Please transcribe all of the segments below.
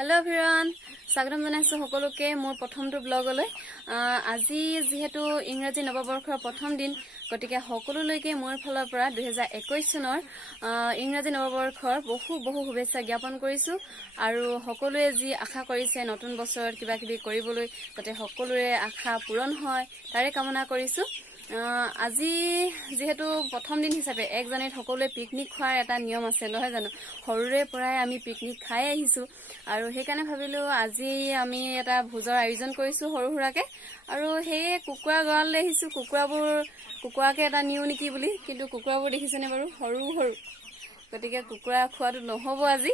hello everyone स्वागतम जनाइছো সকলোকে মোৰ প্ৰথমটো ব্লগলৈ আজি যেহেতু ইংৰাজী নৱবৰ্ষৰ প্ৰথম দিন গতিকে সকলোলৈকে মোৰ ফালৰ পৰা 2021 চনৰ ইংৰাজী নৱবৰ্ষৰ বহু শুভেচ্ছা জ্ঞাপন কৰিছো আৰু সকলোৱে যি আশা কৰিছে নতুন বছৰত কিবা কিবি কৰিবলৈ যাতে সকলোৰে আশা পূৰণ হয় তাৰে কামনা কৰিছো আজি যেহেতু প্ৰথম দিন হিচাপে এক জানুৱাৰীত সকলোৱে পিকনিক খোৱাৰ এটা নিয়ম আছে নহয় জানো সৰুৰে পৰাই আমি পিকনিক খাই আহিছো আৰু সেইকাৰণে ভাবিলো আজি আমি এটা ভোজৰ আয়োজন কৰিছো সৰু সুৰাকে আৰু সেই কুকুৰা গড়াললৈ আহিছো কুকুৰাকে এটা নিউ নেকি বুলি কিন্তু কুকুৰাবোৰ দেখিছেনে বাৰু সৰু গতিকে কুকুৰা খোৱাটো নহব আজি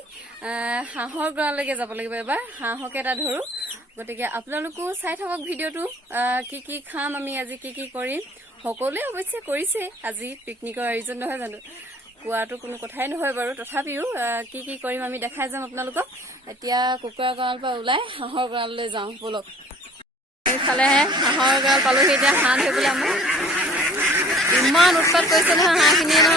হাঁহৰ গড়াললৈকে যাব লাগিব এবাৰ হাঁহকে এটা ধৰো গতিকে আপোনালোকো চাই থাকক ভিডিঅটো কি খাম আমি আজি কি কৰিম সকলোৱে অৱশ্যে কৰিছে আজি পিকনিকৰ আয়োজন নহয় জানো কোৱাটো কোনো কথাই নহয় বাৰু তথাপিও কি কৰিম আমি দেখাই যাম আপোনালোকক এতিয়া কুকুৰা গড়ালৰ পৰা ওলাই হাঁহৰ গড়াললৈ যাওঁ বলক এইফালে হাঁহৰ গড়াল পালোহি এতিয়া হাঁহ ধৰিবলৈ আমাৰ ইমান উৎপাত কৰিছে নহয় হাঁহখিনিয়ে ন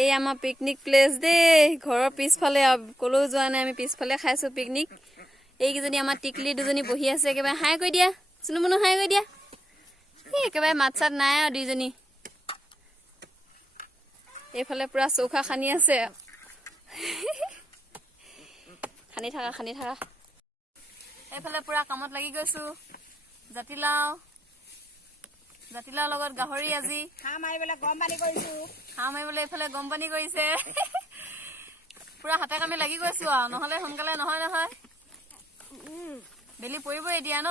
এই আমাৰ পিকনিক প্লেস দেই ঘৰৰ পিছফালে কলো যোৱা নাই আমি পিছফালে খাইছো পিকনিক এইকেইজনী আমাৰ টিকলি দুজনী বহি আছে একেবাৰে হাই কৈ দিয়া চুনুমুনু হাই কৈ দিয়া একেবাৰে মাত চাত নাই আৰু দুইজনী এইফালে পুৰা চৌখা খানি আছে খানি থাকা এইফালে পুৰা কামত লাগি গৈছো জাতিলাও লগত গাহৰি আজি হাঁহ মাৰিবলৈ গৰম পানী কৰিছো হাঁহ মাৰিবলৈ এইফালে গৰম পানী কৰিছে পুৰা হাতে কামে লাগি গৈছো আৰু নহলে সোনকালে নহয় বেলি পৰিব এতিয়া ন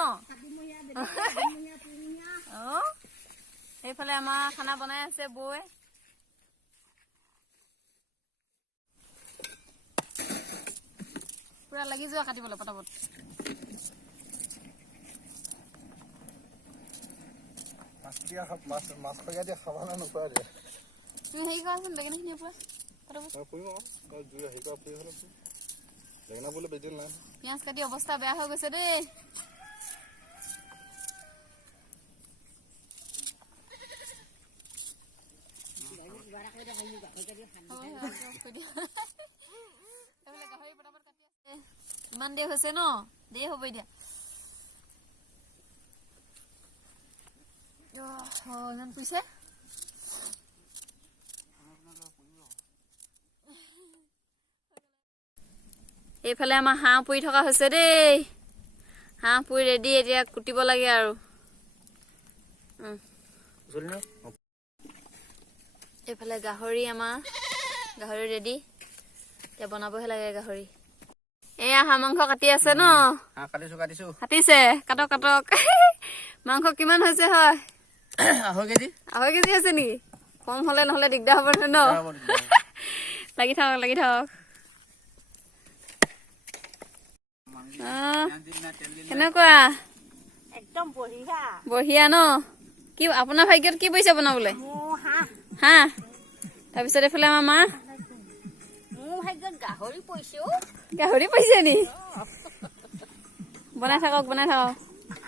এইফালে আমাৰ খানা বনাই আছে বৌয়ে পুৰা লাগি যোৱা কাটিবলৈ পটাপট মাছ খগা দিয়া খাবা না নোপোৱা দিয়া তুমি হেৰি কৰাচোন বেঙেনাখিনি পুৰা মই পুৰিম আকৌ জুই হেৰি কৰা পুৰি হ'লে বেঙেনা বোলে বেজিল নাই পিঁয়াজ কাটি অৱস্থা বেয়া হৈ গৈছে দেই ইমান দেৰি হৈছে ন দেৰি হ'ব এতিয়া ইমান পুৰিছে এইফালে আমাৰ হাঁহ পুৰি থকা হৈছে দেই হাঁহ পুৰি ৰেডি এতিয়া কুটিব লাগে আৰু এইফালে গাহৰি আমাৰ গাহৰি ৰেডি এতিয়া বনাবহে লাগে গাহৰি এয়া হাঁহ মাংস কাটি আছে ন কাটিছে কাটক মাংস কিমান হৈছে হয় 2.5 কেজি হৈছে নেকি কম হলে নহলে দিগদাৰ হ'ব ন লাগি থাকক কেনেকুৱা একদম বঢ়িয়া ন কি আপোনাৰ ভাগ্যত কি পইচা বনাবলৈ হাঁহ তাৰপিছত এইফালে আমাৰ মা মোৰ ভাগ্যত গাহৰি পইছে নি বনাই থাকক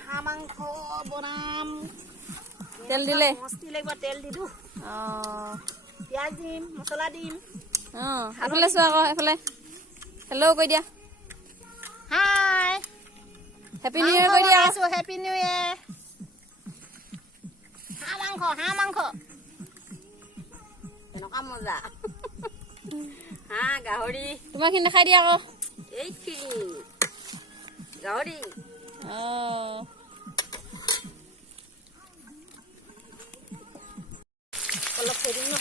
হাঁহ মাংস বনাম তেল দিলে মস্তি লাগিব তেল দিলো পিঁয়াজ দিম মছলা দিম এইফালে চোৱা আকৌ এইফালে হেল্ল' কৈ দিয়া হাই হেপী নিউ ইয়েৰ কৈ দিয়া হেপী নিউ ইয়েৰ হাঁহ মাংস এনেকুৱা মজা হাঁহ গাহৰি তোমাৰখিনি দেখাই দিয়া আকৌ এইখিনি গাহৰি অলপ থৈ দিম ন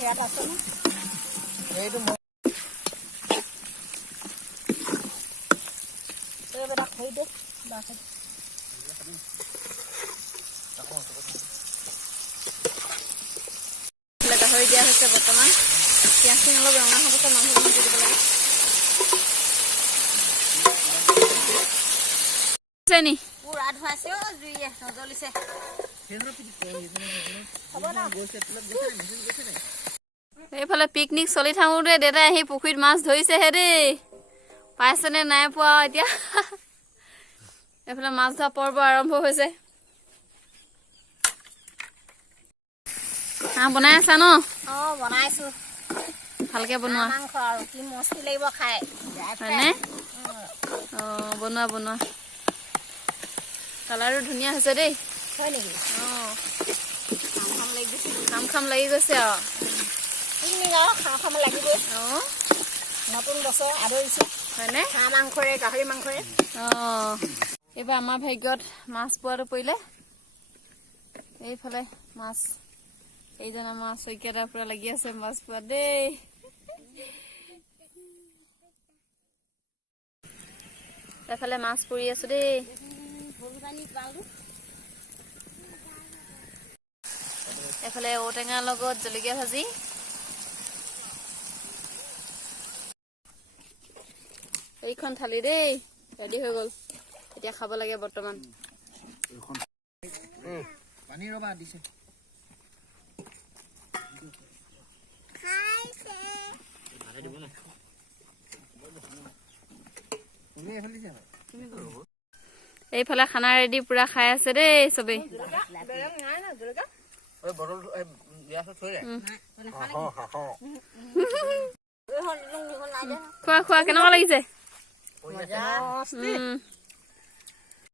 ইয়াত আছে নে এইটো এই বেটা খৈ দে বাছে গাহৰি দিয়া হৈছে বৰ্তমান পিঁয়াজ খিনি অলপ ৰঙা হ'ব পাছত মাংসখিনি দি দিব লাগে নি পুৰা ধুৱাইছে অ জুইয়ে নজ্বলিছে হ'ব না এইফালে পিকনিক চলি থাকোঁতে দেউতাই আহি পুখুৰীত মাছ ধৰিছেহে দেই পাইছেনে নাই পোৱা এতিয়া এইফালে মাছ ধৰা পৰ্ব আৰম্ভ হৈছে বনাই আছা ন অ বনাইছো ভালকে বনোৱা মাংস আৰু কি মস্তি লাগিব খাই হয়নে অ বনোৱা বনোৱা কালাৰো ধুনীয়া হৈছে দেই হয় নেকি অ খাম লাগি গৈছে খাম লাগি গৈছে আৰু পিকনিক আৰু খাম লাগিবই অ নতুন বছৰ আদৰিছে হয়নে হাঁহ মাংসৰে গাহৰি মাংসৰে অ এইবাৰ আমাৰ ভাগ্যত মাছ পোৱাটো পৰিলে এইফালে মাছ এইজন আমাৰ চৈকিয়াটা পুৰা লাগি আছে মাছ পোৱা দেই এইফালে মাছ পৰি আছো দেই এইফালে ঔটেঙাৰ লগত জলকীয়া ভাজি এইখন থালি দেই ৰেডি হৈ গ'ল এতিয়া খাব লাগে বৰ্তমান পানী ৰবা দিছে এইফালে খানা ৰেডি পুৰা খাই আছে দেই চবেই খোৱা খোৱা কেনেকুৱা লাগিছে